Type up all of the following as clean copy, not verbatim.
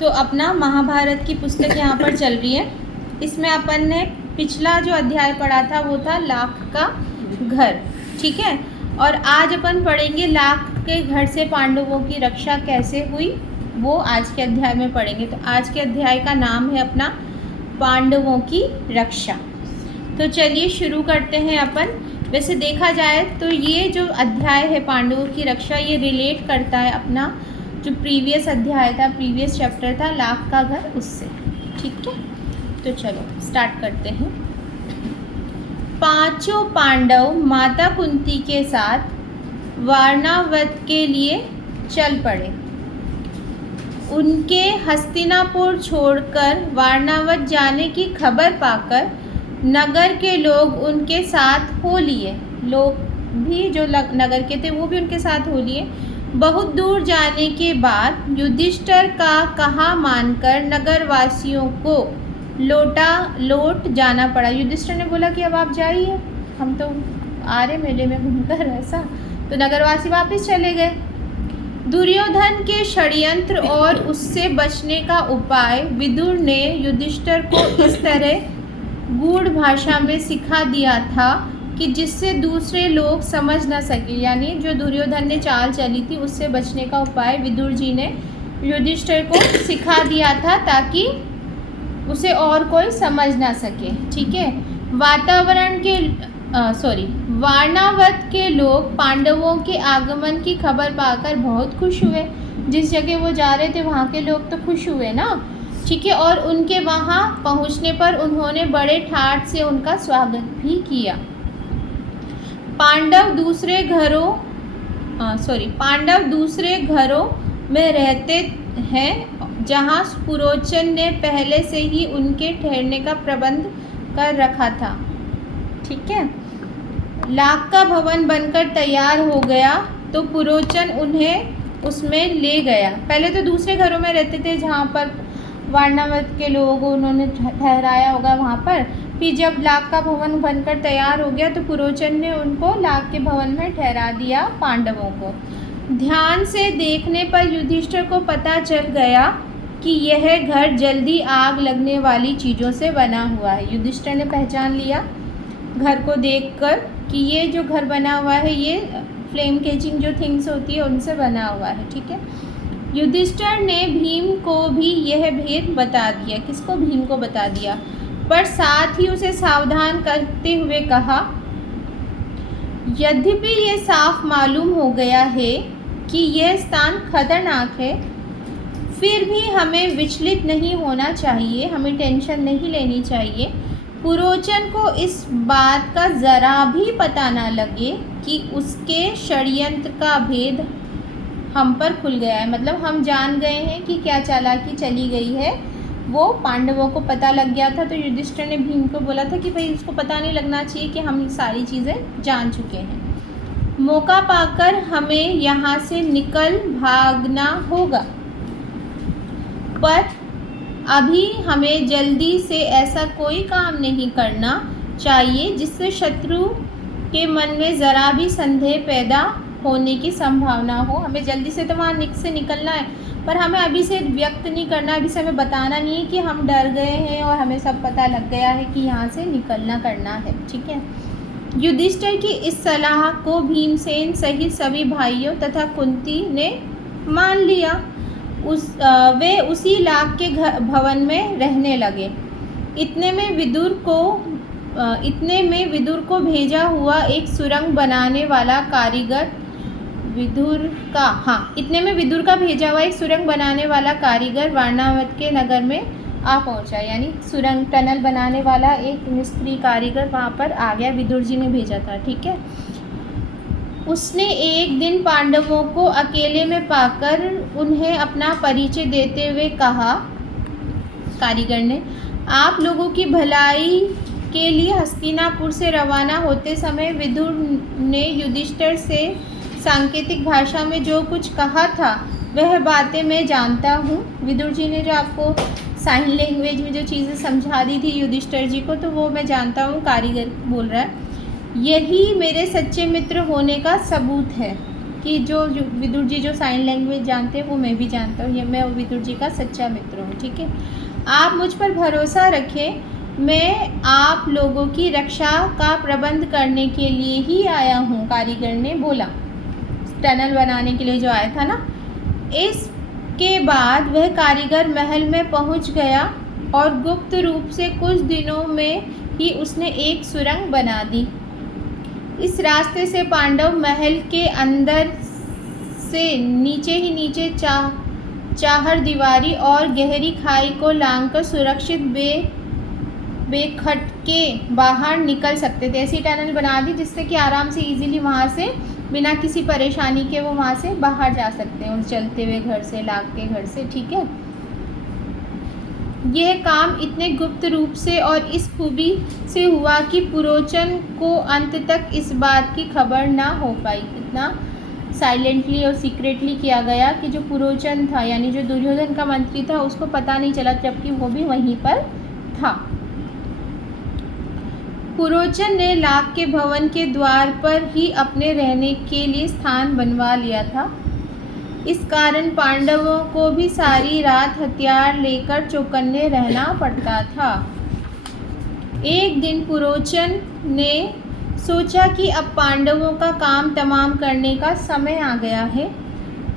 तो अपना महाभारत की पुस्तक यहाँ पर चल रही है। इसमें अपन ने पिछला जो अध्याय पढ़ा था वो था लाख का घर, ठीक है। और आज अपन पढ़ेंगे लाख के घर से पांडवों की रक्षा कैसे हुई, वो आज के अध्याय में पढ़ेंगे। तो आज के अध्याय का नाम है अपना पांडवों की रक्षा। तो चलिए शुरू करते हैं अपन। वैसे देखा जाए तो ये जो अध्याय है पांडवों की रक्षा, ये रिलेट करता है अपना जो प्रीवियस अध्याय था, प्रीवियस चैप्टर था लाख का घर, उससे, ठीक है। तो चलो स्टार्ट करते हैं। पांचों पांडव माता कुंती के साथ वारणावत के लिए चल पड़े। उनके हस्तिनापुर छोड़कर वारणावत जाने की खबर पाकर नगर के लोग उनके साथ हो लिए। लोग भी जो नगर के थे वो भी उनके साथ हो लिए। बहुत दूर जाने के बाद युधिष्ठिर का कहा मानकर नगरवासियों को लौट जाना पड़ा। युधिष्ठिर ने बोला कि अब आप जाइए, हम तो आ रहे मेले में घूमकर, ऐसा। तो नगरवासी वापस चले गए। दुर्योधन के षड्यंत्र और उससे बचने का उपाय विदुर ने युधिष्ठिर को इस तरह गूढ़ भाषा में सिखा दिया था कि जिससे दूसरे लोग समझ न सके। यानी जो दुर्योधन ने चाल चली थी उससे बचने का उपाय विदुर जी ने युधिष्ठिर को सिखा दिया था ताकि उसे और कोई समझ ना सके, ठीक है। वारणावत के लोग पांडवों के आगमन की खबर पाकर बहुत खुश हुए। जिस जगह वो जा रहे थे वहाँ के लोग तो खुश हुए ना, ठीक है। और उनके वहाँ पहुँचने पर उन्होंने बड़े ठाठ से उनका स्वागत भी किया। पांडव दूसरे घरों में रहते हैं जहाँ पुरोचन ने पहले से ही उनके ठहरने का प्रबंध कर रखा था, ठीक है। लाख का भवन बनकर तैयार हो गया तो पुरोचन उन्हें उसमें ले गया। पहले तो दूसरे घरों में रहते थे जहाँ पर वारणावत के लोग उन्होंने ठहराया होगा वहाँ पर। फिर जब लाख का भवन बनकर तैयार हो गया तो पुरोचन ने उनको लाख के भवन में ठहरा दिया पांडवों को। ध्यान से देखने पर युधिष्ठिर को पता चल गया कि यह घर जल्दी आग लगने वाली चीज़ों से बना हुआ है। युधिष्ठिर ने पहचान लिया घर को देखकर कि ये जो घर बना हुआ है ये फ्लेम कैचिंग जो थिंग्स होती है उनसे बना हुआ है, ठीक है। युधिष्ठिर ने भीम को भी यह भेद बता दिया। किसको? भीम को बता दिया। पर साथ ही उसे सावधान करते हुए कहा, यद्यपि ये साफ मालूम हो गया है कि यह स्थान खतरनाक है, फिर भी हमें विचलित नहीं होना चाहिए, हमें टेंशन नहीं लेनी चाहिए। पुरोचन को इस बात का ज़रा भी पता ना लगे कि उसके षड्यंत्र का भेद हम पर खुल गया है। मतलब हम जान गए हैं कि क्या चालाकी चली गई है, वो पांडवों को पता लग गया था। तो युधिष्ठिर ने भीम को बोला था कि भाई उसको पता नहीं लगना चाहिए कि हम सारी चीज़ें जान चुके हैं। मौका पाकर हमें यहाँ से निकल भागना होगा, पर अभी हमें जल्दी से ऐसा कोई काम नहीं करना चाहिए जिससे शत्रु के मन में ज़रा भी संदेह पैदा होने की संभावना हो। हमें जल्दी से तो वहाँ से निकलना है, पर हमें अभी से व्यक्त नहीं करना, अभी से हमें बताना नहीं है कि हम डर गए हैं और हमें सब पता लग गया है कि यहाँ से निकलना करना है, ठीक है। युधिष्ठिर की इस सलाह को भीमसेन सहित सभी भाइयों तथा कुंती ने मान लिया। वे उसी लाख के भवन में रहने लगे। इतने में विदुर को भेजा हुआ एक सुरंग बनाने वाला कारीगर वारणावत के नगर में आ पहुंचा। यानी सुरंग टनल बनाने वाला एक मिस्त्री कारीगर वहाँ पर आ गया, विदुर जी ने भेजा था, ठीक है। उसने एक दिन पांडवों को अकेले में पाकर उन्हें अपना परिचय देते हुए कहा, कारीगर ने, आप लोगों की भलाई के लिए हस्तिनापुर से रवाना होते समय विदुर ने युधिष्ठिर से सांकेतिक भाषा में जो कुछ कहा था वह बातें मैं जानता हूँ। विदुर जी ने जो आपको साइन लैंग्वेज में जो चीज़ें समझा दी थी युधिष्ठिर जी को, तो वो मैं जानता हूँ, कारीगर बोल रहा है। यही मेरे सच्चे मित्र होने का सबूत है। कि जो विदुर जी जो साइन लैंग्वेज जानते हैं वो मैं भी जानता हूँ, ये मैं विदुर जी का सच्चा मित्र हूँ। ठीक है, आप मुझ पर भरोसा रखें, मैं आप लोगों की रक्षा का प्रबंध करने के लिए ही आया हूँ, कारीगर ने बोला। टनल बनाने के लिए जो आया था ना। इसके बाद वह कारीगर महल में पहुँच गया और गुप्त रूप से कुछ दिनों में ही उसने एक सुरंग बना दी। इस रास्ते से पांडव महल के अंदर से नीचे ही नीचे चाहर दीवारी और गहरी खाई को लांघकर सुरक्षित बेखटके बाहर निकल सकते थे। ऐसी टनल बना दी जिससे कि आराम से इजीली वहाँ से बिना किसी परेशानी के वो वहाँ से बाहर जा सकते हैं, उस चलते हुए घर से, लाग के घर से। ठीक है, यह काम इतने गुप्त रूप से और इस खूबी से हुआ कि पुरोचन को अंत तक इस बात की खबर ना हो पाई। इतना साइलेंटली और सीक्रेटली किया गया कि जो पुरोचन था यानी जो दुर्योधन का मंत्री था उसको पता नहीं चला, जबकि वो भी वहीं पर था। पुरोचन ने लाग के भवन के द्वार पर ही अपने रहने के लिए स्थान बनवा लिया था। इस कारण पांडवों को भी सारी रात हथियार लेकर चौकन्ने रहना पड़ता था। एक दिन पुरोचन ने सोचा कि अब पांडवों का काम तमाम करने का समय आ गया है।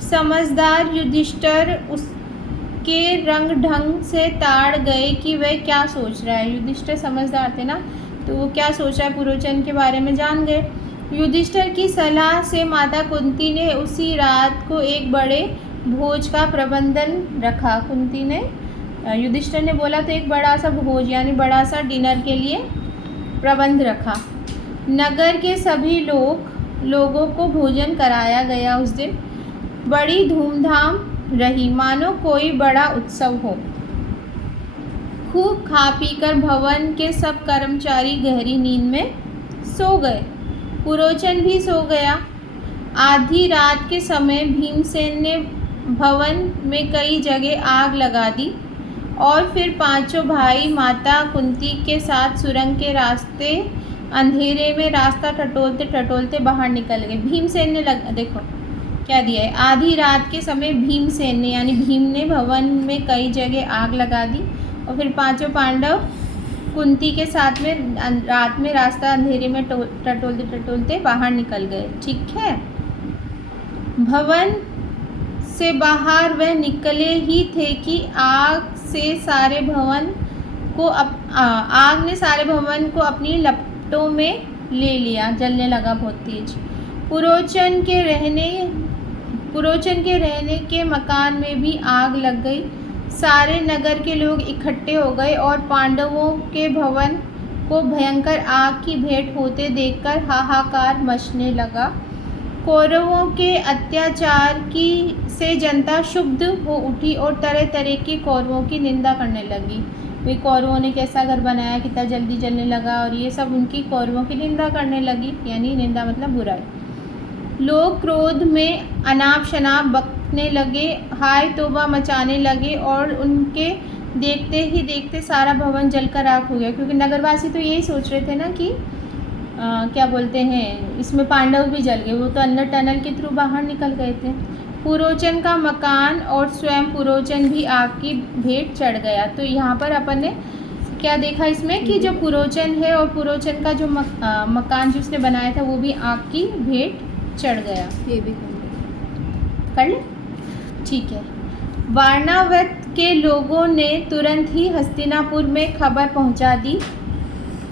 समझदार युधिष्ठिर उसके रंग ढंग से ताड़ गए कि वह क्या सोच रहा है। युधिष्ठिर समझदार थे ना, तो वो क्या सोच रहा है पुरोचन के बारे में जान गए। युधिष्ठिर की सलाह से माता कुंती ने उसी रात को एक बड़े भोज का प्रबंधन रखा। कुंती ने, युधिष्ठिर ने बोला तो एक बड़ा सा भोज यानी बड़ा सा डिनर के लिए प्रबंध रखा। नगर के सभी लोगों को भोजन कराया गया। उस दिन बड़ी धूमधाम रही, मानो कोई बड़ा उत्सव हो। खूब खा पीकर भवन के सब कर्मचारी गहरी नींद में सो गए। पुरोचन भी सो गया। आधी रात के समय भीमसेन ने भवन में कई जगह आग लगा दी और फिर पांचों भाई माता कुंती के साथ सुरंग के रास्ते अंधेरे में रास्ता टटोलते टटोलते बाहर निकल गए। भीमसेन ने देखो क्या दिया है, आधी रात के समय भीमसेन ने यानी भीम ने भवन में कई जगह आग लगा दी और फिर पांचों पांडव कुंती के साथ में रात में रास्ता अंधेरे में टटोलते टटोलते बाहर निकल गए। ठीक है, भवन से बाहर वह निकले ही थे कि आग ने सारे भवन को अपनी लपटों में ले लिया, जलने लगा बहुत तेज। पुरोचन के रहने के मकान में भी आग लग गई। सारे नगर के लोग इकट्ठे हो गए और पांडवों के भवन को भयंकर आग की भेंट होते देखकर हाहाकार मचने लगा। कौरवों के अत्याचार से जनता क्षुब्ध हो उठी और तरह तरह के कौरवों की निंदा करने लगी। वे कौरवों ने कैसा घर बनाया, कितना जल्दी जलने लगा, और ये सब उनकी कौरवों की निंदा करने लगी, यानी निंदा मतलब बुराई। लोग क्रोध में अनाप शनाप बकने लगे, हाय तौबा मचाने लगे और उनके देखते ही देखते सारा भवन जलकर राख हो गया। क्योंकि नगरवासी तो यही सोच रहे थे ना कि क्या बोलते हैं, इसमें पांडव भी जल गए, वो तो अंदर टनल के थ्रू बाहर निकल गए थे। पुरोचन का मकान और स्वयं पुरोचन भी आग की भेंट चढ़ गया। तो यहाँ पर अपन ने क्या देखा इसमें कि जो पुरोचन है और पुरोचन का जो मकान जो उसने बनाया था वो भी आग की भेंट चढ़ गया। ये भी कर ले, ठीक है। वारणावत के लोगों ने तुरंत ही हस्तिनापुर में खबर पहुंचा दी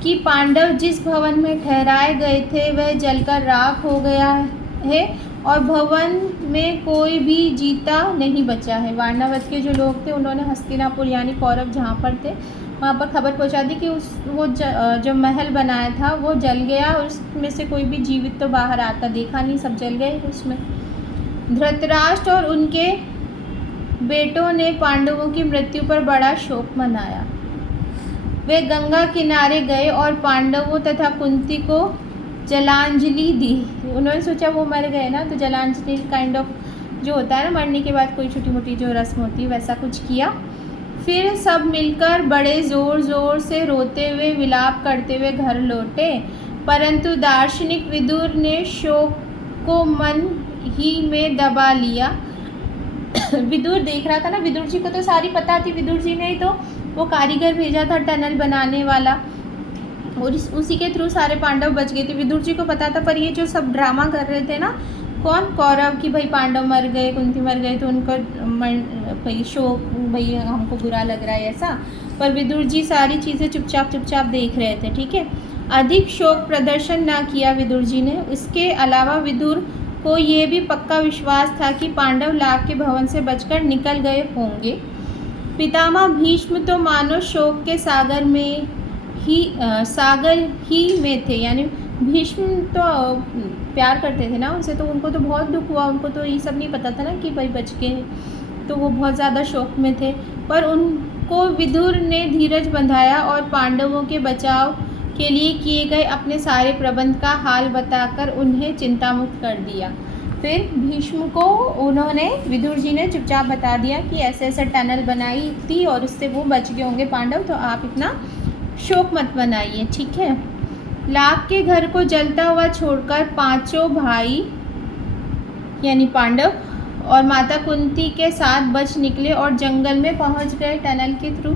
कि पांडव जिस भवन में ठहराए गए थे वह जलकर राख हो गया है और भवन में कोई भी जीता नहीं बचा है। वारणावत के जो लोग थे उन्होंने हस्तिनापुर यानी कौरव जहाँ पर थे वहाँ पर खबर पहुँचा दी कि जो महल बनाया था वो जल गया और उसमें से कोई भी जीवित तो बाहर आता देखा नहीं, सब जल गए उसमें। धृतराष्ट्र और उनके बेटों ने पांडवों की मृत्यु पर बड़ा शोक मनाया। वे गंगा किनारे गए और पांडवों तथा कुंती को जलांजलि दी। उन्होंने सोचा वो मर गए ना, तो जलांजलि काइंड ऑफ जो होता है ना मरने के बाद कोई छोटी मोटी जो रस्म होती है वैसा कुछ किया। फिर सब मिलकर बड़े ज़ोर ज़ोर से रोते हुए विलाप करते हुए घर लौटे, परंतु दार्शनिक विदुर ने शोक को मन ही में दबा लिया। विदुर देख रहा था ना, विदुर जी को तो सारी पता थी, विदुर जी ने ही तो वो कारीगर भेजा था टनल बनाने वाला, और उसी के थ्रू सारे पांडव बच गए थे। विदुर जी को पता था, पर ये जो सब ड्रामा कर रहे थे ना, कौन, कौरव, कि भाई पांडव मर गए, कुंती मर गए, तो उनको भाई शोक, भाई हमको बुरा लग रहा है ऐसा। पर विदुर जी सारी चीज़ें चुपचाप चुपचाप देख रहे थे, ठीक है। अधिक शोक प्रदर्शन ना किया विदुर जी ने। इसके अलावा विदुर को ये भी पक्का विश्वास था कि पांडव लाभ के भवन से बचकर निकल गए होंगे। पितामह भीष्म तो मानो शोक के सागर ही में थे, यानी भीष्म तो प्यार करते थे ना उनसे, तो उनको तो बहुत दुख हुआ, उनको तो ये सब नहीं पता था ना कि भाई बच के, तो वो बहुत ज़्यादा शोक में थे। पर उनको विदुर ने धीरज बंधाया और पांडवों के बचाव के लिए किए गए अपने सारे प्रबंध का हाल बताकर उन्हें चिंतामुक्त कर दिया। फिर भीष्म को उन्होंने, विदुर जी ने चुपचाप बता दिया कि ऐसे ऐसे टनल बनाई थी और उससे वो बच गए होंगे पांडव, तो आप इतना शोक मत बनाइए, ठीक है। लाख के घर को जलता हुआ छोड़कर पांचों भाई यानी पांडव और माता कुंती के साथ बच निकले और जंगल में पहुंच गए टनल के थ्रू।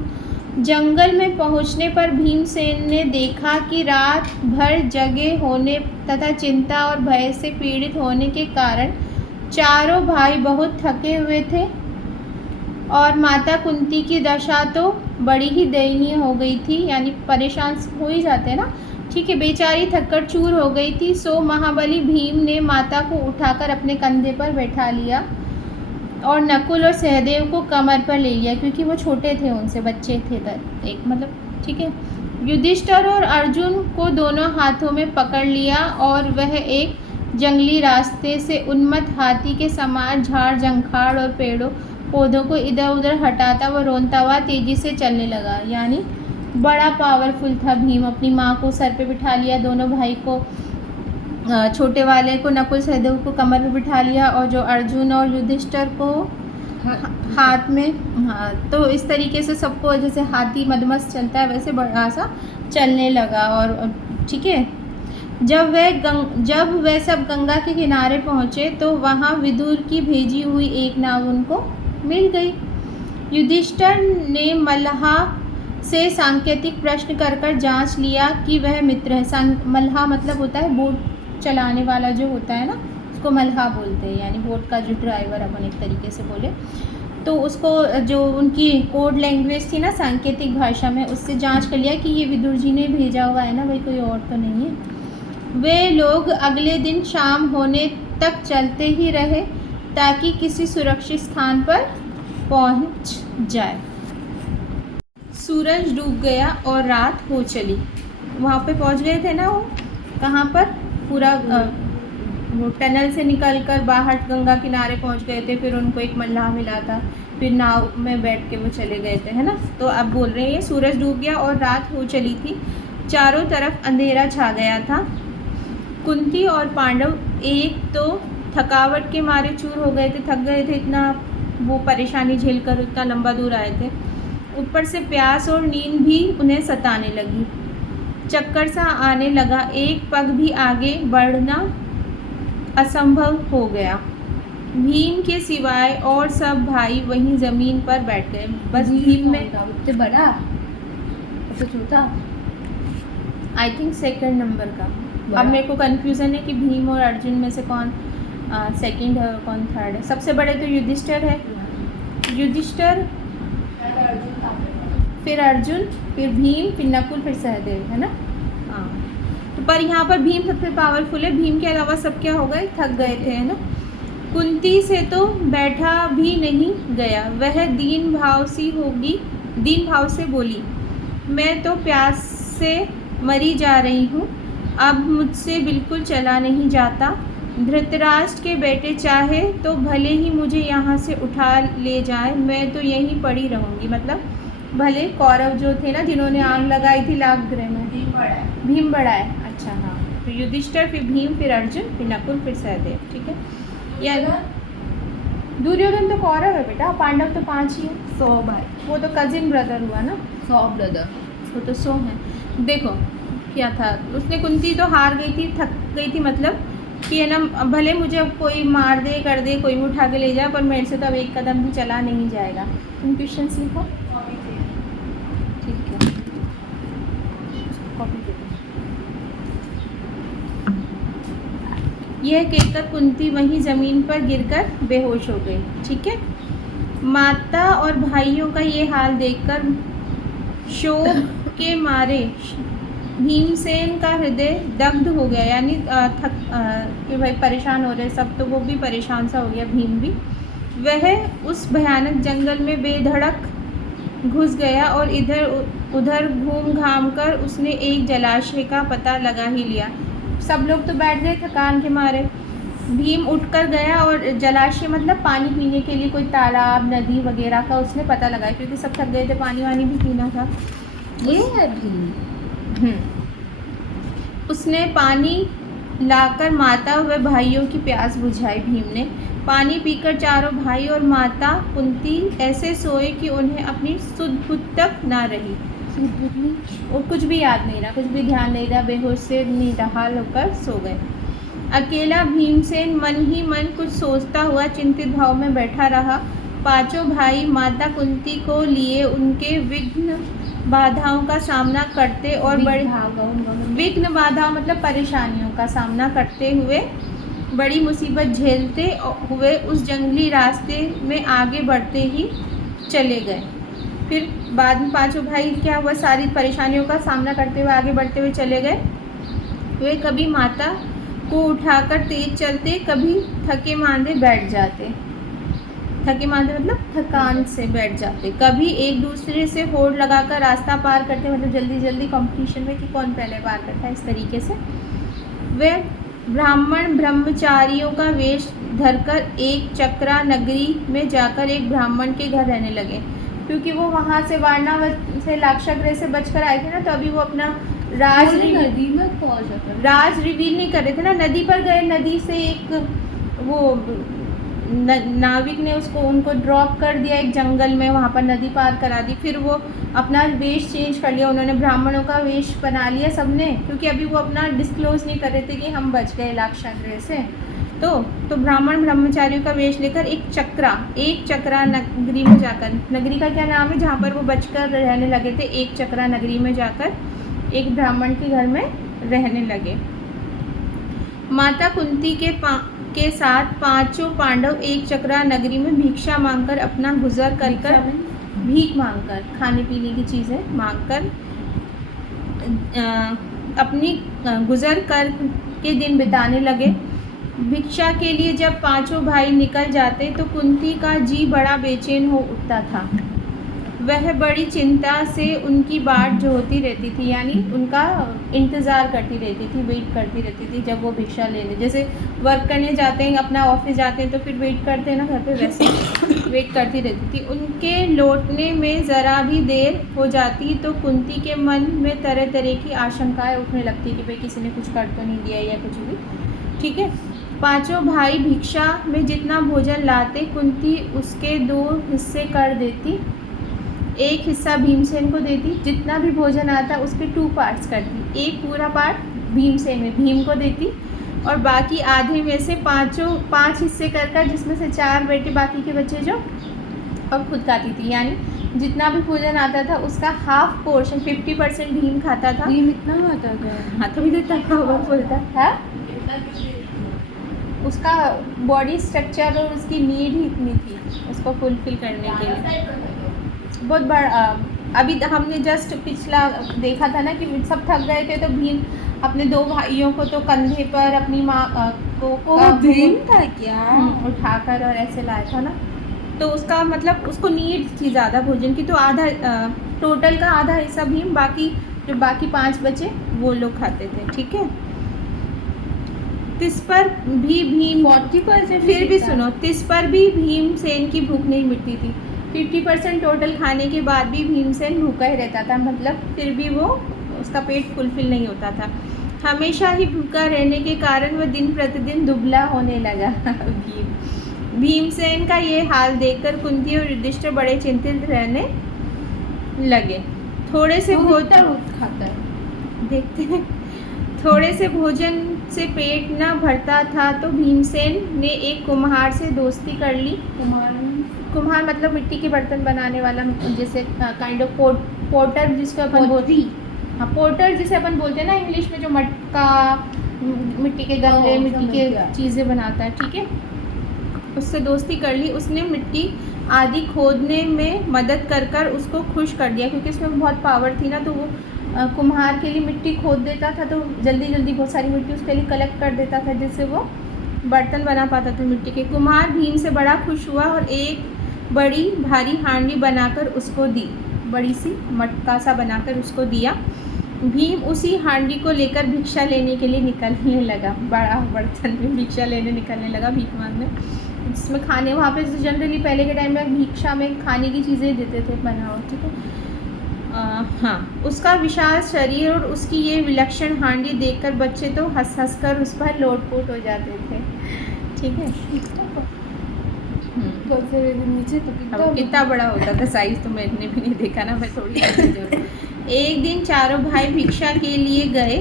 जंगल में पहुंचने पर भीमसेन ने देखा कि रात भर जगे होने तथा चिंता और भय से पीड़ित होने के कारण चारों भाई बहुत थके हुए थे, और माता कुंती की दशा तो बड़ी ही दयनीय हो गई थी, यानी परेशान हो ही जाते हैं ना, ठीक है। बेचारी थककर चूर हो गई थी। सो महाबली भीम ने माता को उठाकर अपने कंधे पर बैठा लिया और नकुल और सहदेव को कमर पर ले लिया, क्योंकि वो छोटे थे, उनसे बच्चे थे एक, मतलब, ठीक है। युधिष्ठिर और अर्जुन को दोनों हाथों में पकड़ लिया और वह एक जंगली रास्ते से उन्मत्त हाथी के समान झाड़ झंखाड़ और पेड़ों पौधों को इधर उधर हटाता व रोनता हुआ तेजी से चलने लगा। यानी बड़ा पावरफुल था भीम। अपनी माँ को सर पे बिठा लिया, दोनों भाई को, छोटे वाले को नकुल सहदेव को कमर पे बिठा लिया, और जो अर्जुन और युधिष्ठिर को हाथ में, हाँ, तो इस तरीके से सबको, जैसे हाथी मदमस्त चलता है वैसे बड़ा सा चलने लगा। और ठीक है, जब वह सब गंगा के किनारे पहुँचे तो वहाँ विदुर की भेजी हुई एक नाव उनको मिल गई। युधिष्ठिर ने मल्लाह से सांकेतिक प्रश्न कर जांच लिया कि वह मित्र है। मल्लाह मतलब होता है बोट चलाने वाला, जो होता है ना, उसको मल्लाह बोलते हैं, यानी बोट का जो ड्राइवर, अपन एक तरीके से बोले तो उसको, जो उनकी कोड लैंग्वेज थी ना सांकेतिक भाषा में, उससे जांच कर लिया कि ये विदुर जी ने भेजा हुआ है ना, भाई कोई और तो नहीं है। वे लोग अगले दिन शाम होने तक चलते ही रहे ताकि किसी सुरक्षित स्थान पर पहुंच जाए। सूरज डूब गया और रात हो चली। वहाँ पे पहुँच गए थे ना वो, कहाँ पर, पूरा वो टनल से निकलकर बाहर गंगा किनारे पहुँच गए थे। फिर उनको एक मल्लाह मिला था, फिर नाव में बैठ के वो चले गए थे, है ना। तो अब बोल रहे हैं सूरज डूब गया और रात हो चली थी, चारों तरफ अंधेरा छा गया था। कुंती और पांडव एक तो थकावट के मारे चूर हो गए थे, थक गए थे, इतना वो परेशानी झेलकर इतना लंबा दूर आए थे। ऊपर से प्यास और नींद भी उन्हें सताने लगी, चक्कर सा आने लगा, एक पग भी आगे बढ़ना असंभव हो गया। भीम के सिवाय और सब भाई वहीं ज़मीन पर बैठ गए। बस भीम में उससे बड़ा, उससे छोटा, आई थिंक सेकंड नंबर का। अब मेरे को कन्फ्यूज़न है कि भीम और अर्जुन में से कौन सेकंड है और कौन थर्ड है। सबसे बड़े तो युधिष्ठिर है, युधिष्ठिर, फिर अर्जुन, फिर भीम, फिर नकुल, फिर सहदेव, है ना। हाँ, तो पर यहाँ पर भीम सबसे पावरफुल है। भीम के अलावा सब क्या हो गए, थक गए थे, है ना। कुंती से तो बैठा भी नहीं गया, वह दीन भाव से बोली, मैं तो प्यास से मरी जा रही हूँ, अब मुझसे बिल्कुल चला नहीं जाता। धृतराष्ट्र के बेटे चाहे तो भले ही मुझे यहाँ से उठा ले जाए, मैं तो यहीं पड़ी रहूँगी। मतलब भले कौरव जो थे ना, जिन्होंने आग लगाई थी लाख गृह में, भीम बड़ा है। अच्छा, हाँ, फिर युधिष्ठिर, फिर भीम, फिर अर्जुन, फिर नकुल, फिर सहदेव, ठीक है। या दुर्योधन तो कौरव है बेटा, पांडव तो 5 ही है। 100 भाई, वो तो कजिन ब्रदर हुआ ना, 100 ब्रदर, वो तो 100 हैं। देखो क्या था, उसने, कुंती तो हार गई थी, थक गई थी, मतलब कि है ना, भले मुझे अब कोई मार दे कर दे, कोई भी उठा के ले जाए, पर मेरे से तो अब एक कदम भी चला नहीं जाएगा। तुम क्वेश्चन लिखो। ठीक है, कॉपी दे दो। यह कहकर कुंती वहीं ज़मीन पर गिरकर बेहोश हो गई। ठीक है। माता और भाइयों का ये हाल देखकर शोक के मारे भीमसेन का हृदय दग्ध हो गया, यानी कि भाई परेशान हो रहे सब, तो वो भी परेशान सा हो गया, भीम भी। वह उस भयानक जंगल में बेधड़क घुस गया और इधर उधर घूम घाम कर उसने एक जलाशय का पता लगा ही लिया। सब लोग तो बैठ गए थकान के मारे। भीम उठकर गया और जलाशय मतलब पानी पीने के लिए कोई तालाब नदी वगैरह का उसने पता लगाया, क्योंकि सब थक गए थे, पानी वानी भी पीना था। ये है भीम। उसने पानी लाकर माता व भाइयों की प्यास बुझाई। भीम ने पानी पीकर चारों भाई और माता कुंती ऐसे सोए कि उन्हें अपनी सुध बुध तक ना रही, और कुछ भी याद नहीं रहा, कुछ भी ध्यान नहीं रहा, बेहोश से निढाल होकर सो गए। अकेला भीमसेन मन ही मन कुछ सोचता हुआ चिंतित भाव में बैठा रहा। पांचों भाई माता कुंती को लिए उनके विघ्न बाधाओं का सामना करते और बड़ी विघ्न बाधा मतलब परेशानियों का सामना करते हुए बड़ी मुसीबत झेलते हुए उस जंगली रास्ते में आगे बढ़ते ही चले गए। फिर बाद में पांचों भाई क्या हुआ, सारी परेशानियों का सामना करते हुए आगे बढ़ते हुए चले गए। वे कभी माता को उठाकर तेज चलते, कभी थके मांदे बैठ जाते, थके मांदे मतलब थकान से बैठ जाते, कभी एक दूसरे से होड़ लगाकर रास्ता पार करते, मतलब जल्दी जल्दी कंपटीशन में कि कौन पहले पार करता है, इस तरीके से। वे ब्राह्मण ब्रह्मचारियों का वेश धरकर एक चक्रा नगरी में जाकर एक ब्राह्मण के घर रहने लगे, क्योंकि वो वहाँ से वारणावत से लाक्षागृह से बचकर आए थे ना, तो अभी वो अपना राज नदी में पहुँच राज रिवील नहीं कर रहे थे ना, नदी पर गए, नदी से एक वो नाविक ने उनको ड्रॉप कर दिया एक जंगल में, वहाँ पर नदी पार करा दी। फिर वो अपना वेश चेंज कर लिया, उन्होंने ब्राह्मणों का वेश बना लिया सबने, क्योंकि अभी वो अपना डिस्क्लोज नहीं कर रहे थे कि हम बच गए लाक्षागृह से। तो ब्राह्मण ब्रह्मचारियों का वेश लेकर एक चक्रा नगरी में जाकर, नगरी का क्या नाम है जहाँ पर वो बचकर रहने लगे थे, एक चक्रा नगरी में जाकर एक ब्राह्मण के घर में रहने लगे। माता कुंती के साथ पांचों पांडव एक चक्रा नगरी में भिक्षा मांगकर अपना गुजर कर भीख मांगकर, खाने पीने की चीज़ें मांगकर अपनी गुजर कर के दिन बिताने लगे। भिक्षा के लिए जब पांचों भाई निकल जाते तो कुंती का जी बड़ा बेचैन हो उठता था। वह बड़ी चिंता से उनकी बाट जोहती रहती थी, यानी उनका इंतज़ार करती रहती थी, वेट करती रहती थी जब वो भिक्षा ले ले। जैसे वर्क करने जाते हैं, अपना ऑफिस जाते हैं, तो फिर वेट करते हैं ना घर पे, वैसे वेट करती रहती थी। उनके लौटने में ज़रा भी देर हो जाती तो कुंती के मन में तरह तरह की आशंकाएं उठने लगती कि भाई किसी ने कुछ कर तो नहीं दिया या कुछ भी। ठीक है। पांचों भाई भिक्षा में जितना भोजन लाते कुंती उसके 2 हिस्से कर देती, एक हिस्सा भीमसेन को देती, जितना भी भोजन आता उसके 2 पार्ट्स करती, एक पूरा पार्ट भीमसेन में भीम को देती और बाकी आधे में से 5 हिस्से कर जिसमें से 4 बेटे बाकी के बच्चे जो और खुद खाती थी, यानी जितना भी भोजन आता था उसका हाफ पोर्शन 50% भीम खाता था। भीम इतना खाता था? हाँ, तो भी देता बोलता है, उसका बॉडी स्ट्रक्चर और उसकी नीड ही इतनी थी उसको फुलफिल करने के लिए, बहुत बड़ा। अभी हमने जस्ट पिछला देखा था ना कि सब थक गए थे, तो भीम अपने 2 भाइयों को तो कंधे पर अपनी माँ को भीम था क्या उठाकर और ऐसे लाया था ना, तो उसका मतलब उसको नीड थी ज़्यादा भोजन की, तो आधा टोटल का आधा हिस्सा भीम, बाकी जो बाकी 5 बचे वो लोग खाते थे। ठीक है। तिस पर भी भीम 40% फिर भी सुनो, तिस पर भी भीमसेन की भूख नहीं मिटती थी। 50% टोटल खाने के बाद भी भीमसेन भूखा ही रहता था, मतलब फिर भी वो उसका पेट फुलफिल नहीं होता था। हमेशा ही भूखा रहने के कारण वह दिन प्रतिदिन दुबला होने लगा। भीमसेन का ये हाल देखकर कुंती और युधिष्ठिर बड़े चिंतित रहने लगे। थोड़े से भोजन खाता है देखते हैं। थोड़े से भोजन से पेट न भरता था तो भीमसेन ने एक कुम्हार से दोस्ती कर ली। कुम्हार मतलब मिट्टी के बर्तन बनाने वाला, जैसे काइंड ऑफ पोर्टर जिसको अपन बोलते हैं। हाँ, पोर्टर जिसे अपन बोलते हैं ना इंग्लिश में, जो मटका, मिट्टी के गमले, मिट्टी के चीज़ें बनाता है, ठीक है। उससे दोस्ती कर ली। उसने मिट्टी आदि खोदने में मदद कर उसको खुश कर दिया, क्योंकि उसमें बहुत पावर थी ना, तो वो कुम्हार के लिए मिट्टी खोद देता था, तो जल्दी जल्दी बहुत सारी मिट्टी उसके लिए कलेक्ट कर देता था, जिससे वो बर्तन बना पाता था मिट्टी के। कुम्हार भीम से बड़ा खुश हुआ और एक बड़ी भारी हांडी बनाकर उसको दी, बड़ी सी मटका सा बनाकर उसको दिया। भीम उसी हांडी को लेकर भिक्षा लेने के लिए निकलने लगा। बड़ा बर्तन में भिक्षा लेने निकलने लगा, भीख मांगने, जिसमें खाने, वहाँ पे जनरली पहले के टाइम में भिक्षा में खाने की चीज़ें देते थे बनाओ, ठीक है। हाँ, उसका विशाल शरीर और उसकी ये विलक्षण हांडी देखकर बच्चे तो हंस हंस कर उस पर लोटपोट हो जाते थे, ठीक है। नीचे तो कितना बड़ा होता था साइज, तो मैंने भी नहीं देखा ना, मैं थोड़ी एक दिन चारों भाई भिक्षा के लिए गए।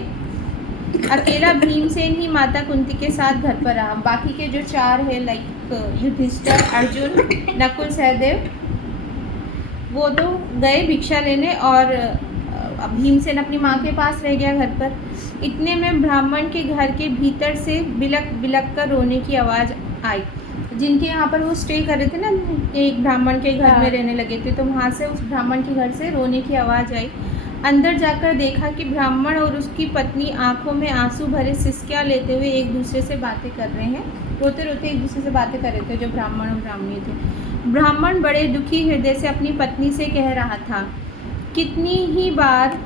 अकेला भीमसेन ही माता कुंती के साथ घर पर रहा। बाकी के जो चार है, लाइक युधिष्ठिर, अर्जुन, नकुल, सहदेव, वो तो गए भिक्षा लेने, और भीमसेन अपनी माँ के पास रह गया घर पर। इतने में ब्राह्मण के घर के भीतर से बिलक बिलक कर रोने की आवाज़ आई। जिनके यहाँ पर वो स्टे कर रहे थे ना, एक ब्राह्मण के घर में रहने लगे थे, तो वहाँ से उस ब्राह्मण के घर से रोने की आवाज़ आई। अंदर जाकर देखा कि ब्राह्मण और उसकी पत्नी आंखों में आंसू भरे सिसकियाँ लेते हुए एक दूसरे से बातें कर रहे हैं। रोते रोते एक दूसरे से बातें कर रहे थे, जो ब्राह्मण और ब्राह्मणी थे। ब्राह्मण बड़े दुखी हृदय से अपनी पत्नी से कह रहा था, कितनी ही बार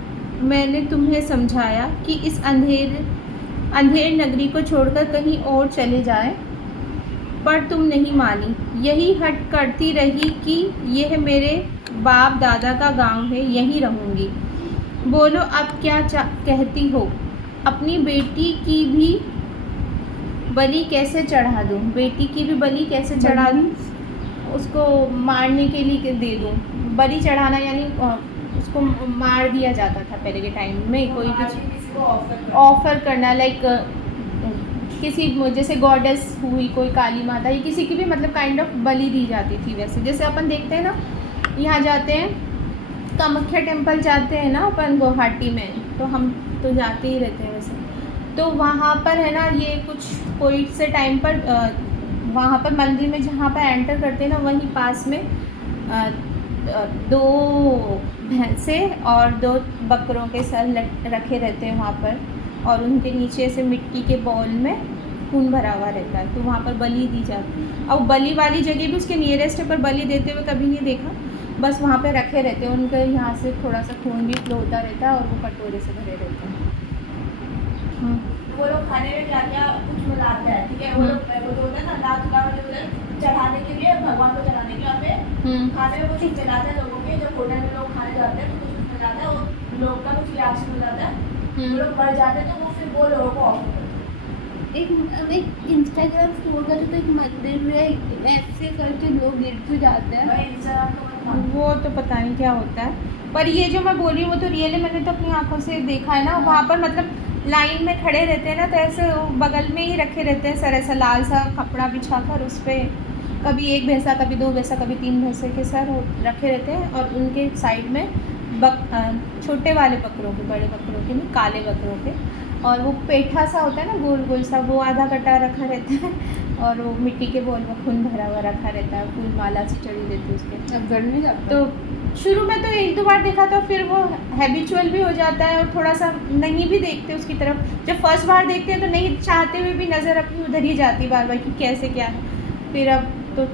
मैंने तुम्हें समझाया कि इस अंधेर नगरी को छोड़कर कहीं और चले जाए, पर तुम नहीं मानी। यही हट करती रही कि यह मेरे बाप दादा का गांव है, यहीं रहूँगी। बोलो अब क्या कहती हो? अपनी बेटी की भी बलि कैसे चढ़ा दूँ? बेटी की भी बलि कैसे चढ़ा दूँ? उसको मारने के लिए दे दूँ? बलि चढ़ाना यानी उसको मार दिया जाता था पहले के टाइम में, कोई भी ऑफर करना, लाइक किसी, जैसे गॉडेस हुई कोई काली माता, या किसी की भी मतलब काइंड ऑफ बलि दी जाती थी। वैसे जैसे अपन देखते हैं ना, यहाँ जाते हैं कामाख्या टेम्पल जाते हैं ना अपन गुवाहाटी में, तो हम तो जाते ही रहते हैं वैसे, तो वहाँ पर है ना, ये कुछ कोई से टाइम पर वहाँ पर मंदिर में जहाँ पर एंटर करते हैं ना, वहीं पास में 2 भैंसे और 2 बकरों के सर रखे रहते हैं वहाँ पर, और उनके नीचे से मिट्टी के बॉल में खून भरा हुआ रहता है, तो वहाँ पर बलि दी जाती है। अब बलि वाली जगह भी उसके नियरेस्ट है, पर बलि देते हुए कभी नहीं देखा, बस वहाँ पे रखे रहते हैं। उनके यहाँ से थोड़ा सा खून भी फ्लो होता रहता है, और वो कटोरे से भरे रहते हैं। वो लोग खाने में क्या क्या कुछ मिलाते हैं, ठीक है। वो लोग वो जो होता है ना, रात का चढ़ाने के लिए, भगवान को चढ़ाने के लिए खाने में कुछ मिलाते हैं लोगों के। जब होटल में लोग खाने जाते हैं तो कुछ मिलाते हैं, वो लोग का कुछ रिएक्शन हो जाता है, वो लोग मर जाते हैं, तो वो फिर वो लोगों को ऑफर करते हैं। एक इंस्टाग्राम स्टोर का तो एक मंदिर में ऐसे करके लोग गिर के जाते हैं। भाई इंस्टाग्राम को मत वो तो पता नहीं क्या होता है, पर ये जो मैं बोल रही हूँ वो तो रियल है, मैंने तो अपनी आंखों से देखा है ना। वहाँ पर मतलब लाइन में खड़े रहते हैं ना, तो ऐसे बगल में ही रखे रहते हैं सर, ऐसा लाल सा कपड़ा बिछा कर उस पर कभी 1 भैंसा, कभी 2 भैंसा, कभी 3 भैंसे के सर रखे रहते हैं, और उनके साइड में छोटे वाले बकरों के, बड़े बकरों के नहीं, काले बकरों के, और वो पेठा सा होता है ना, गोल गोल सा, वो आधा कटा रखा रहता है, और वो मिट्टी के बॉल में खून भरा हुआ रखा रहता है, फूल माला सी चढ़ी रहती है उसके। अब घर में जाते तो शुरू में तो 1-2 बार देखा, तो फिर वो हैबिचुअल भी हो जाता है, और थोड़ा सा नहीं भी देखते उसकी तरफ। जब फर्स्ट बार देखते हैं तो नहीं चाहते हुए भी नज़र अपनी उधर ही जाती बार बार कि कैसे क्या है। फिर अब तो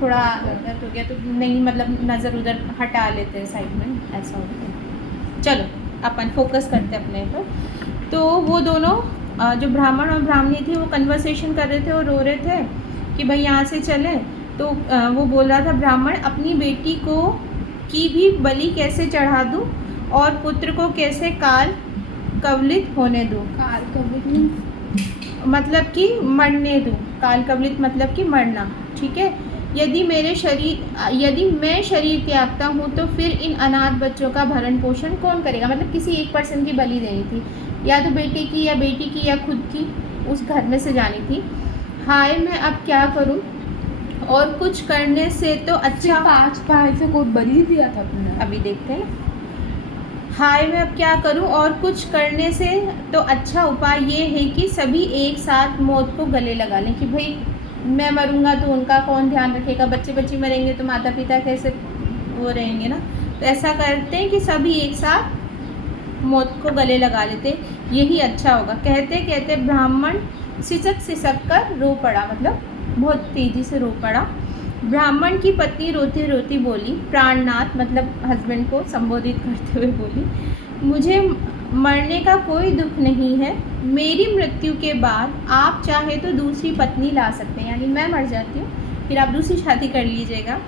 थोड़ा आदत हो गया, तो नहीं मतलब नज़र उधर हटा लेते हैं साइड में, ऐसा होता है। चलो अपन फोकस करते हैं अपने पर। तो वो दोनों जो ब्राह्मण और ब्राह्मणी थी, वो कन्वर्सेशन कर रहे थे और रो रहे थे कि भाई यहाँ से चलें। तो वो बोल रहा था ब्राह्मण, अपनी बेटी को की भी बलि कैसे चढ़ा दूँ, और पुत्र को कैसे काल कवलित होने दूँ। काल कवलित मतलब कि मरने दूँ, काल कवलित मतलब कि मरना, ठीक है। यदि मैं शरीर त्यागता हूँ तो फिर इन अनाथ बच्चों का भरण पोषण कौन करेगा। मतलब किसी एक पर्सन की बलि देनी थी, या तो बेटे की या बेटी की या खुद की, उस घर में से जानी थी। हाय मैं अब क्या करूँ, और कुछ करने से तो अच्छा। 5 भाई से कोई बलि दिया था तुमने? अभी देखते हैं। हाय मैं अब क्या करूं, और कुछ करने से तो अच्छा उपाय ये है कि सभी एक साथ मौत को गले लगा लें। कि भाई मैं मरूंगा तो उनका कौन ध्यान रखेगा, बच्चे बच्चे मरेंगे तो माता पिता कैसे वो रहेंगे ना। तो ऐसा करते हैं कि सभी एक साथ मौत को गले लगा लेते, यही अच्छा होगा। कहते कहते ब्राह्मण सिसक कर रो पड़ा, मतलब बहुत तेज़ी से रो पड़ा। ब्राह्मण की पत्नी रोती रोती बोली, प्राणनाथ मतलब हस्बैंड को संबोधित करते हुए बोली, मुझे मरने का कोई दुख नहीं है। मेरी मृत्यु के बाद आप चाहे तो दूसरी पत्नी ला सकते हैं, यानी मैं मर जाती हूँ फिर आप दूसरी शादी कर लीजिएगा।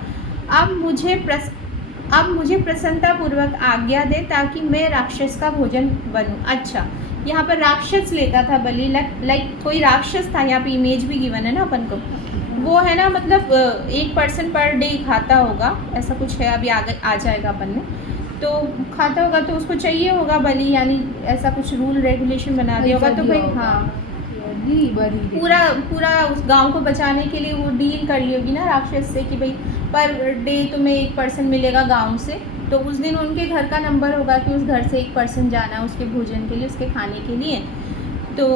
अब मुझे प्रसन्नतापूर्वक आज्ञा दे ताकि मैं राक्षस का भोजन बनूं। अच्छा, यहाँ पर राक्षस लेता था बलि, लाइक कोई राक्षस था। यहाँ पे इमेज भी गिवन है ना अपन को, वो है ना, मतलब एक पर्सन पर डे खाता होगा, ऐसा कुछ है, अभी आगे आ जाएगा अपन में। तो खाता होगा तो उसको चाहिए होगा बलि, यानी ऐसा कुछ रूल रेगुलेशन बना दिया होगा। तो भाई हाँ, पूरा उस गांव को बचाने के लिए वो डील कर ली होगी ना राक्षस से कि भाई पर डे तुम्हें एक पर्सन मिलेगा गांव से। तो उस दिन उनके घर का नंबर होगा कि उस घर से एक पर्सन जाना है उसके भोजन के लिए, उसके खाने के लिए। तो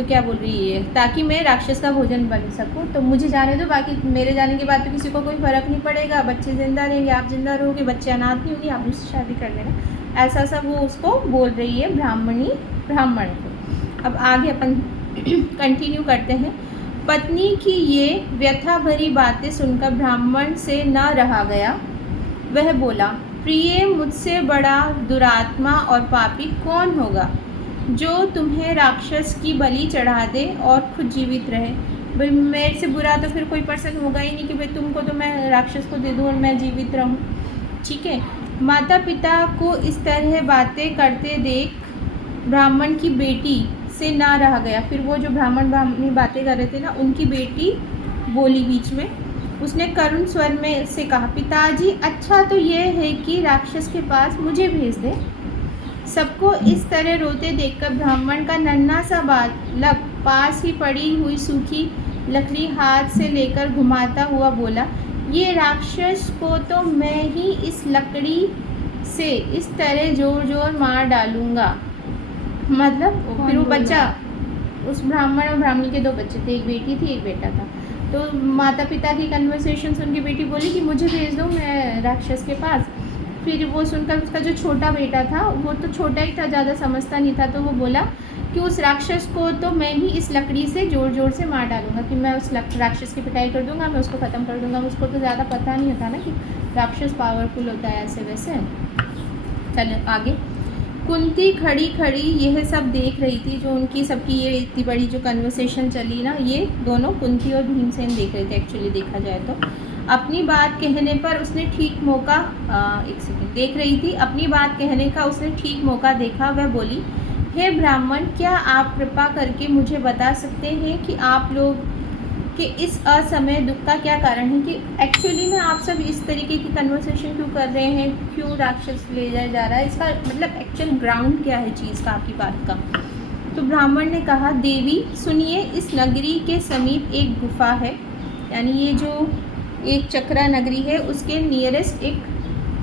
क्या बोल रही है, ताकि मैं राक्षस का भोजन बन सकूं। तो मुझे जाने दो, बाकी मेरे जाने के बाद तो किसी को कोई फ़र्क नहीं पड़ेगा। बच्चे ज़िंदा रहेंगे, आप ज़िंदा रहोगे, बच्चे अनाथ नहीं होंगे, आप दूसरी शादी कर लेना। ऐसा सब वो उसको बोल रही है ब्राह्मण को। अब आगे अपन कंटिन्यू करते हैं। पत्नी की ये व्यथा भरी बातें सुनकर ब्राह्मण से न रहा गया। वह बोला, प्रिय, मुझसे बड़ा दुरात्मा और पापी कौन होगा जो तुम्हें राक्षस की बलि चढ़ा दे और खुद जीवित रहे। भाई मेरे से बुरा तो फिर कोई पर्सन होगा ही नहीं कि भाई तुमको तो मैं राक्षस को दे दूँ और मैं जीवित रहूँ। ठीक है। माता पिता को इस तरह बातें करते देख ब्राह्मण की बेटी से ना रहा गया। फिर वो जो ब्राह्मणी बातें कर रहे थे ना, उनकी बेटी बोली बीच में। उसने करुण स्वर में से कहा, पिताजी अच्छा तो ये है कि राक्षस के पास मुझे भेज दे। सबको इस तरह रोते देखकर ब्राह्मण का नन्हा सा बालक पास ही पड़ी हुई सूखी लकड़ी हाथ से लेकर घुमाता हुआ बोला, ये राक्षस को तो मैं ही इस लकड़ी से इस तरह जोर जोर मार डालूंगा। मतलब फिर वो बच्चा, उस ब्राह्मण और ब्राह्मणी के 2 बच्चे थे, एक बेटी थी एक बेटा था। तो माता पिता की कन्वर्सेशन सुन के बेटी बोली कि मुझे भेज दो मैं राक्षस के पास। फिर वो सुनकर उसका जो छोटा बेटा था, वो तो छोटा ही था, ज़्यादा समझता नहीं था, तो वो बोला कि उस राक्षस को तो मैं ही इस लकड़ी से जोर जोर से मार डालूंगा, कि मैं उस राक्षस की पिटाई कर दूंगा, मैं उसको ख़त्म कर दूंगा। उसको तो ज़्यादा पता नहीं होता ना कि राक्षस पावरफुल होता है ऐसे वैसे। चल आगे। कुंती खड़ी खड़ी यह सब देख रही थी, जो उनकी सबकी ये इतनी बड़ी जो कन्वर्सेशन चली ना, ये दोनों कुंती और भीमसेन देख रहे थे एक्चुअली देखा जाए तो। अपनी बात कहने पर उसने ठीक मौका देख रही थी। अपनी बात कहने का उसने ठीक मौका देखा। वह बोली, हे ब्राह्मण, क्या आप कृपा करके मुझे बता सकते हैं कि आप लोग के इस असमय दुख का क्या कारण है, कि एक्चुअली में आप सब इस तरीके की कन्वर्सेशन क्यों कर रहे हैं, क्यों राक्षस ले जाया जा रहा है, इसका मतलब एक्चुअल ग्राउंड क्या है चीज़ का, आपकी बात का। तो ब्राह्मण ने कहा, देवी सुनिए, इस नगरी के समीप एक गुफा है, यानी ये जो एक चक्रा नगरी है उसके नियरेस्ट एक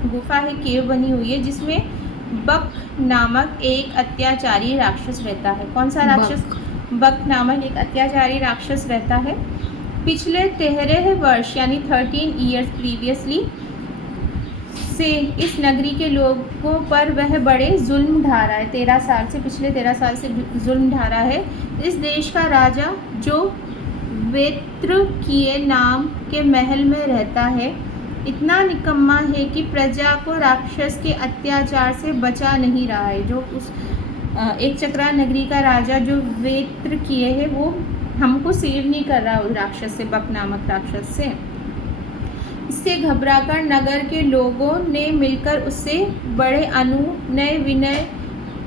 गुफा है, केव बनी हुई है, जिसमें बक नामक एक अत्याचारी राक्षस रहता है। कौन सा राक्षस? बक नामक एक अत्याचारी राक्षस रहता है। पिछले 13 वर्ष यानी 13 ईयर्स प्रीवियसली से इस नगरी के लोगों पर वह बड़े जुल्म ढा रहा है। 13 साल से, पिछले 13 साल से जुल्म ढा रहा है। इस देश का राजा जो वेत्रकीय नाम के महल में रहता है, इतना निकम्मा है कि प्रजा को राक्षस के अत्याचार से बचा नहीं रहा है। जो उस एक चक्रा नगरी का राजा जो वेत्रकीय है, वो हमको सेव नहीं कर रहा उस राक्षस से, बक नामक राक्षस से। इससे घबराकर नगर के लोगों ने मिलकर उससे बड़े अनुनय विनय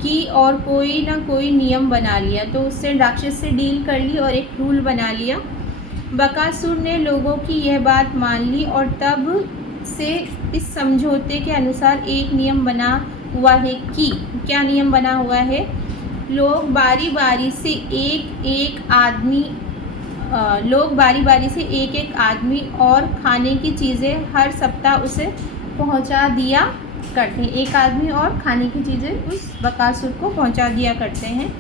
की और कोई ना कोई नियम बना लिया। तो उससे राक्षस से डील कर ली और एक रूल बना लिया बकासुर ने लोगों की यह बात मान ली और तब से इस समझौते के अनुसार एक नियम बना हुआ है कि क्या नियम बना हुआ है? लोग बारी बारी से एक एक आदमी और खाने की चीज़ें हर सप्ताह उसे पहुंचा दिया करते हैं। एक आदमी और खाने की चीज़ें उस बकासुर को पहुंचा दिया करते हैं।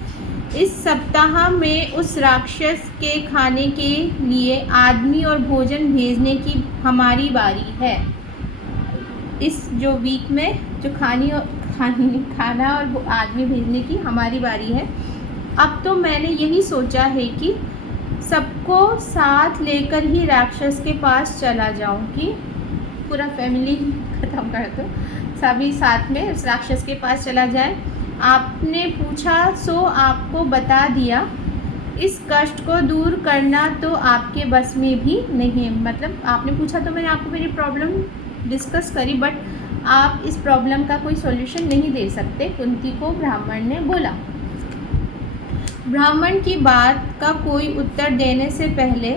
इस सप्ताह में उस राक्षस के खाने के लिए आदमी और भोजन भेजने की हमारी बारी है। इस जो वीक में जो खाना और आदमी भेजने की हमारी बारी है। अब तो मैंने यही सोचा है कि सबको साथ लेकर ही राक्षस के पास चला जाऊं, कि पूरा फैमिली ख़त्म कर दो, सभी साथ में उस राक्षस के पास चला जाए। आपने पूछा सो आपको बता दिया, इस कष्ट को दूर करना तो आपके बस में भी नहीं है। मतलब आपने पूछा तो मैंने आपको मेरी प्रॉब्लम डिस्कस करी, बट आप इस प्रॉब्लम का कोई सॉल्यूशन नहीं दे सकते, कुंती को ब्राह्मण ने बोला। ब्राह्मण की बात का कोई उत्तर देने से पहले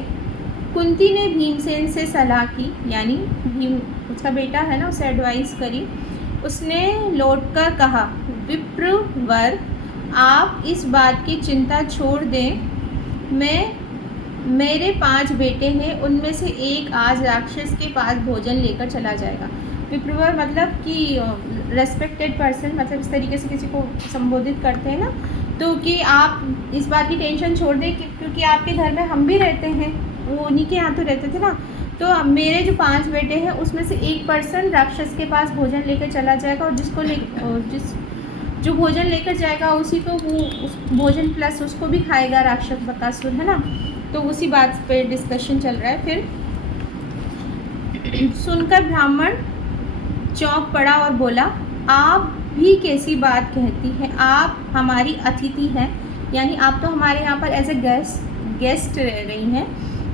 कुंती ने भीमसेन से सलाह की, यानी भीम उसका बेटा है ना, उसे एडवाइस करी। उसने लौटकर कहा, विप्रवर, आप इस बात की चिंता छोड़ दें। मेरे 5 बेटे हैं, उनमें से एक आज राक्षस के पास भोजन लेकर चला जाएगा। विप्रवर मतलब कि रेस्पेक्टेड पर्सन, मतलब इस तरीके से किसी को संबोधित करते हैं ना, तो कि आप इस बात की टेंशन छोड़ दें क्योंकि आपके घर में हम भी रहते हैं, वो उन्हीं के यहाँ तो रहते थे ना। तो मेरे जो 5 बेटे हैं उसमें से एक पर्सन राक्षस के पास भोजन लेकर चला जाएगा, और जो भोजन लेकर जाएगा उसी को वो उस भोजन प्लस उसको भी खाएगा राक्षस बकासुर, है ना। तो उसी बात पे डिस्कशन चल रहा है। फिर सुनकर ब्राह्मण चौंक पड़ा और बोला, आप भी कैसी बात कहती हैं? आप हमारी अतिथि हैं, यानी आप तो हमारे यहाँ पर एज ए गेस्ट रह रही हैं,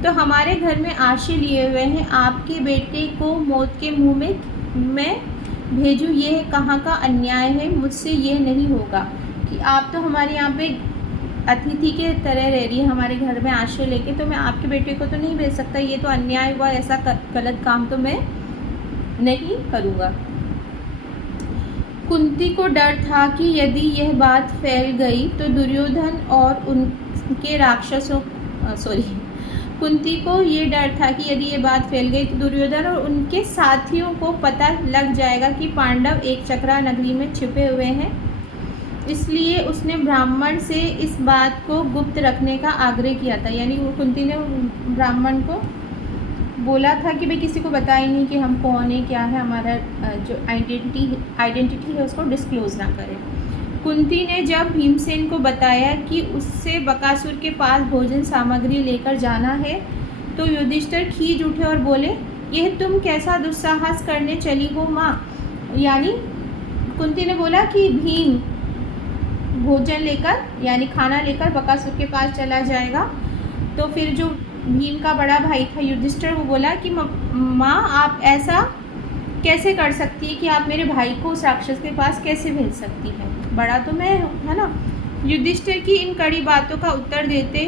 तो हमारे घर में आश्रय लिए हुए हैं। आपके बेटे को मौत के मुंह में मैं भेजूँ, ये कहाँ का अन्याय है? मुझसे ये नहीं होगा कि आप तो हमारे यहाँ पे अतिथि के तरह रह रही है हमारे घर में आश्रय लेके, तो मैं आपके बेटे को तो नहीं भेज सकता, ये तो अन्याय हुआ, ऐसा गलत काम तो मैं नहीं करूँगा। कुंती को डर था कि यदि यह बात फैल गई तो दुर्योधन और उनके राक्षसों कुंती को ये डर था कि यदि ये बात फैल गई तो दुर्योधन और उनके साथियों को पता लग जाएगा कि पांडव एक चक्रा नगरी में छिपे हुए हैं। इसलिए उसने ब्राह्मण से इस बात को गुप्त रखने का आग्रह किया था, यानी वो कुंती ने ब्राह्मण को बोला था कि भाई किसी को बताए नहीं कि हम कौन है, क्या है, हमारा जो आइडेंटिटी है उसको डिस्क्लोज़ ना करें। कुंती ने जब भीमसेन को बताया कि उससे बकासुर के पास भोजन सामग्री लेकर जाना है तो युधिष्ठिर खींच उठे और बोले, यह तुम कैसा दुस्साहस करने चली हो माँ? यानी कुंती ने बोला कि भीम भोजन लेकर यानी खाना लेकर बकासुर के पास चला जाएगा। तो फिर जो भीम का बड़ा भाई था युधिष्ठिर, वो बोला कि माँ आप ऐसा कैसे कर सकती है कि आप मेरे भाई को उस राक्षस के पास कैसे भेज सकती हैं? बड़ा तो मैं हूँ, है ना। युधिष्ठिर की इन कड़ी बातों का उत्तर देते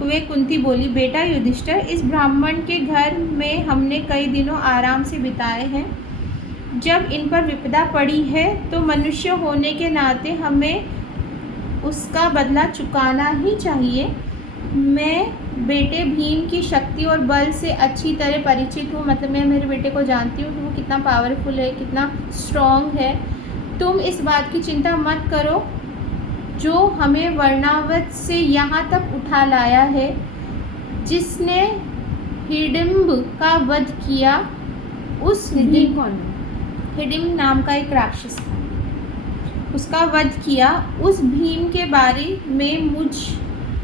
हुए कुंती बोली, बेटा युधिष्ठिर, इस ब्राह्मण के घर में हमने कई दिनों आराम से बिताए हैं। जब इन पर विपदा पड़ी है तो मनुष्य होने के नाते हमें उसका बदला चुकाना ही चाहिए। मैं बेटे भीम की शक्ति और बल से अच्छी तरह परिचित हूँ, मतलब मैं मेरे बेटे को जानती हूँ कि वो कितना पावरफुल है, कितना स्ट्रॉन्ग है। तुम इस बात की चिंता मत करो, जो हमें वर्णावत से यहाँ तक उठा लाया है, जिसने हिडिम्ब का वध किया, उस हिडिम्ब नाम का एक राक्षस था, उसका वध किया, उस भीम के बारे में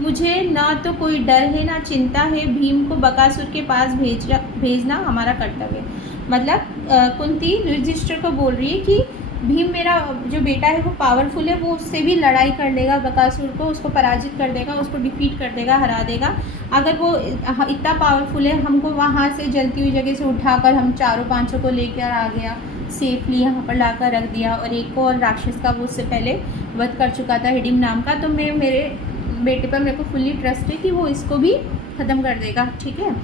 मुझे ना तो कोई डर है ना चिंता है। भीम को बकासुर के पास भेजना हमारा कर्तव्य है। मतलब कुंती युधिष्ठिर को बोल रही है कि भीम मेरा जो बेटा है वो पावरफुल है, वो उससे भी लड़ाई कर लेगा, बकासुर को उसको पराजित कर देगा, उसको डिफीट कर देगा, हरा देगा। अगर वो इतना पावरफुल है, हमको वहाँ से जलती हुई जगह से उठाकर हम 4-5 को लेकर आ गया, सेफली यहाँ पर लाकर रख दिया, और एक और राक्षस का वो उससे पहले वध कर चुका था हिडिम्ब नाम का। तो मैं मेरे बेटे पर मेरे को फुल्ली ट्रस्ट है कि वो इसको भी ख़त्म कर देगा, ठीक है।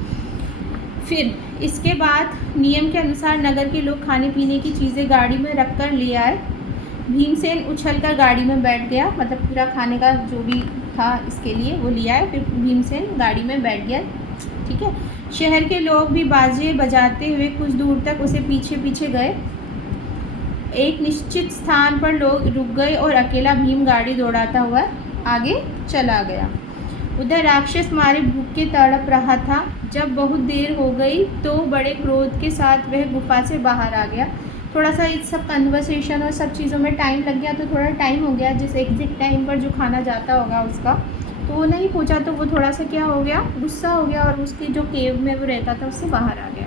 फिर इसके बाद नियम के अनुसार नगर के लोग खाने पीने की चीज़ें गाड़ी में रख कर ले आए। भीमसेन उछलकर गाड़ी में बैठ गया, मतलब पूरा खाने का जो भी था इसके लिए वो लिया है। फिर भीमसेन गाड़ी में बैठ गया, ठीक है। शहर के लोग भी बाजे बजाते हुए कुछ दूर तक उसे पीछे पीछे गए। एक निश्चित स्थान पर लोग रुक गए और अकेला भीम गाड़ी दौड़ाता हुआ आगे चला गया। उधर राक्षस मारे भूख के तड़प रहा था। जब बहुत देर हो गई तो बड़े क्रोध के साथ वह गुफा से बाहर आ गया। थोड़ा सा इस सब कन्वर्सेशन और सब चीज़ों में टाइम लग गया, तो थोड़ा टाइम हो गया जिस एग्जैक्ट टाइम पर जो खाना जाता होगा उसका, तो वो नहीं पहुंचा, तो वो थोड़ा सा क्या हो गया, गुस्सा हो गया और उसकी जो केव में वो रहता था उससे बाहर आ गया।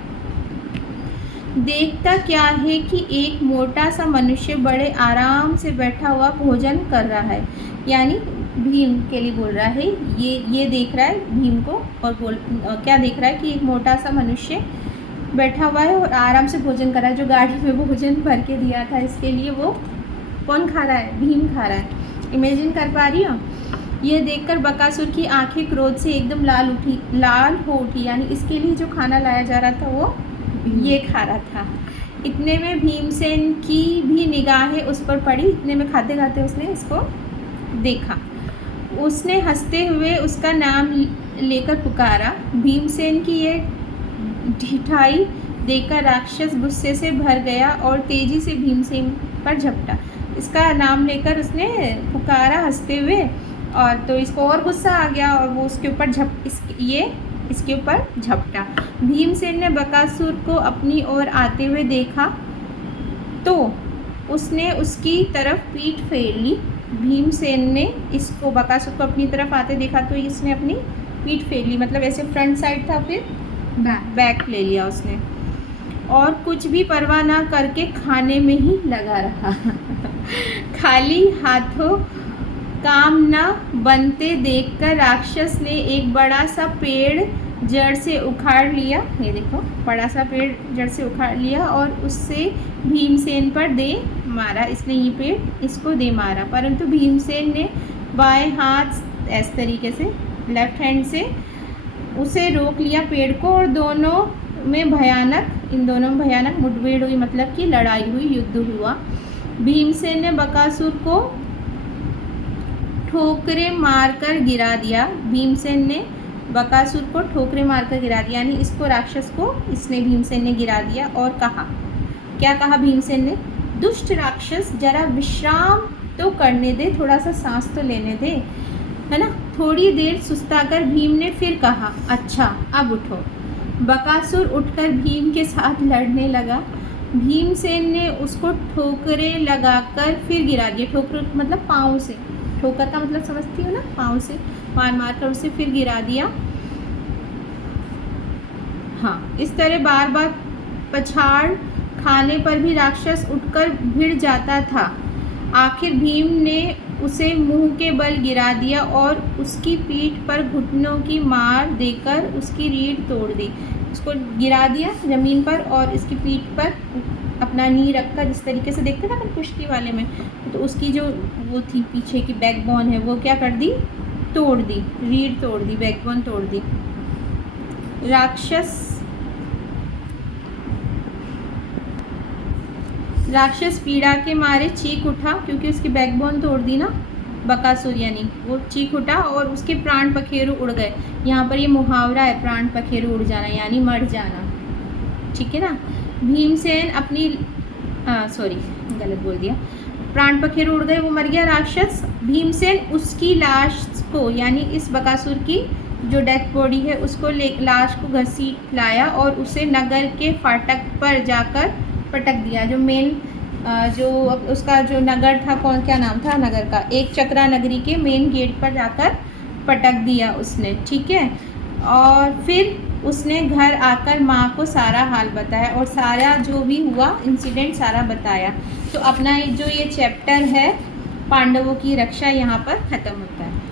देखता क्या है कि एक मोटा सा मनुष्य बड़े आराम से बैठा हुआ भोजन कर रहा है, यानी भीम के लिए बोल रहा है। ये देख रहा है भीम को और क्या देख रहा है कि एक मोटा सा मनुष्य बैठा हुआ है और आराम से भोजन कर रहा है। जो गाड़ी में वो भोजन भर के दिया था इसके लिए, वो कौन खा रहा है, भीम खा रहा है। इमेजिन कर पा रही हो। यह देखकर बकासुर की आंखें क्रोध से एकदम लाल हो उठी, यानी इसके लिए जो खाना लाया जा रहा था वो ये खा रहा था। इतने में भीमसेन की भी निगाहें उस पर पड़ी। इतने में खाते खाते उसने इसको देखा। उसने हंसते हुए उसका नाम लेकर पुकारा। भीमसेन की ये ढिठाई देखकर राक्षस गुस्से से भर गया और तेजी से भीमसेन पर झपटा। इसका नाम लेकर उसने पुकारा हंसते हुए, और तो इसको और गुस्सा आ गया और वो उसके ऊपर इसके ऊपर झपटा। भीमसेन ने बकासुर को अपनी ओर आते हुए देखा तो उसने उसकी तरफ पीठ फेर ली। भीमसेन ने इसको बकासुर को अपनी तरफ आते देखा तो इसने अपनी पीठ फेर ली, मतलब ऐसे फ्रंट साइड था, फिर बैक ले लिया उसने, और कुछ भी परवाह ना करके खाने में ही लगा रहा। खाली हाथों काम न बनते देखकर राक्षस ने एक बड़ा सा पेड़ जड़ से उखाड़ लिया। ये देखो, बड़ा सा पेड़ जड़ से उखाड़ लिया और उससे भीमसेन पर दे मारा। इसने ये पेड़ इसको दे मारा, परंतु भीमसेन ने बाएं हाथ इस तरीके से लेफ्ट हैंड से उसे रोक लिया पेड़ को, और इन दोनों में भयानक मुठभेड़ हुई, मतलब कि लड़ाई हुई, युद्ध हुआ। भीमसेन ने बकासुर को ठोकरे मारकर गिरा दिया। भीमसेन ने बकासुर को ठोकरे मारकर गिरा दिया, यानी इसको राक्षस को इसने भीमसेन ने गिरा दिया। और कहा, क्या कहा भीमसेन ने, दुष्ट राक्षस जरा विश्राम तो करने दे, थोड़ा सा सांस तो लेने दे, है ना। थोड़ी देर सुस्ताकर भीम ने फिर कहा, अच्छा अब उठो। बकासुर उठकर भीम के साथ लड़ने लगा। भीमसेन ने उसको ठोकरे लगाकर फिर गिरा दिया। ठोकर मतलब पाँव से, ठोकर का मतलब समझती हो ना, पाँव से मार कर उसे फिर गिरा दिया। हाँ, इस तरह बार बार पछाड़ खाने पर भी राक्षस उठकर भिड़ जाता था। आखिर भीम ने उसे मुंह के बल गिरा दिया और उसकी पीठ पर घुटनों की मार देकर उसकी रीढ़ तोड़ दी। उसको गिरा दिया ज़मीन पर और इसकी पीठ पर अपना नी रखकर, जिस तरीके से देखते ना अपन कुश्ती वाले में, तो उसकी जो वो थी पीछे की बैकबोन है वो क्या कर दी, तोड़ दी, रीढ़ तोड़ दी, बैकबोन तोड़ दी। राक्षस पीड़ा के मारे चीख उठा, क्योंकि उसकी बैकबोन तोड़ दी ना बकासुर, यानी वो चीख उठा और उसके प्राण पखेरु उड़ गए। यहाँ पर ये मुहावरा है, प्राण पखेरु उड़ जाना, यानी मर जाना, ठीक है ना। भीमसेन अपनी गलत बोल दिया, प्राण पखेरु उड़ गए, वो मर गया राक्षस। भीमसेन उसकी लाश को, यानी इस बकासुर की जो डेथ बॉडी है उसको लाश को घसीट लाया और उसे नगर के फाटक पर जाकर पटक दिया। जो मेन जो उसका जो नगर था, क्या नाम था नगर का, एक चक्रा नगरी के मेन गेट पर जाकर पटक दिया उसने, ठीक है। और फिर उसने घर आकर माँ को सारा हाल बताया और सारा जो भी हुआ इंसिडेंट सारा बताया। तो अपना जो ये चैप्टर है पांडवों की रक्षा यहाँ पर ख़त्म होता है।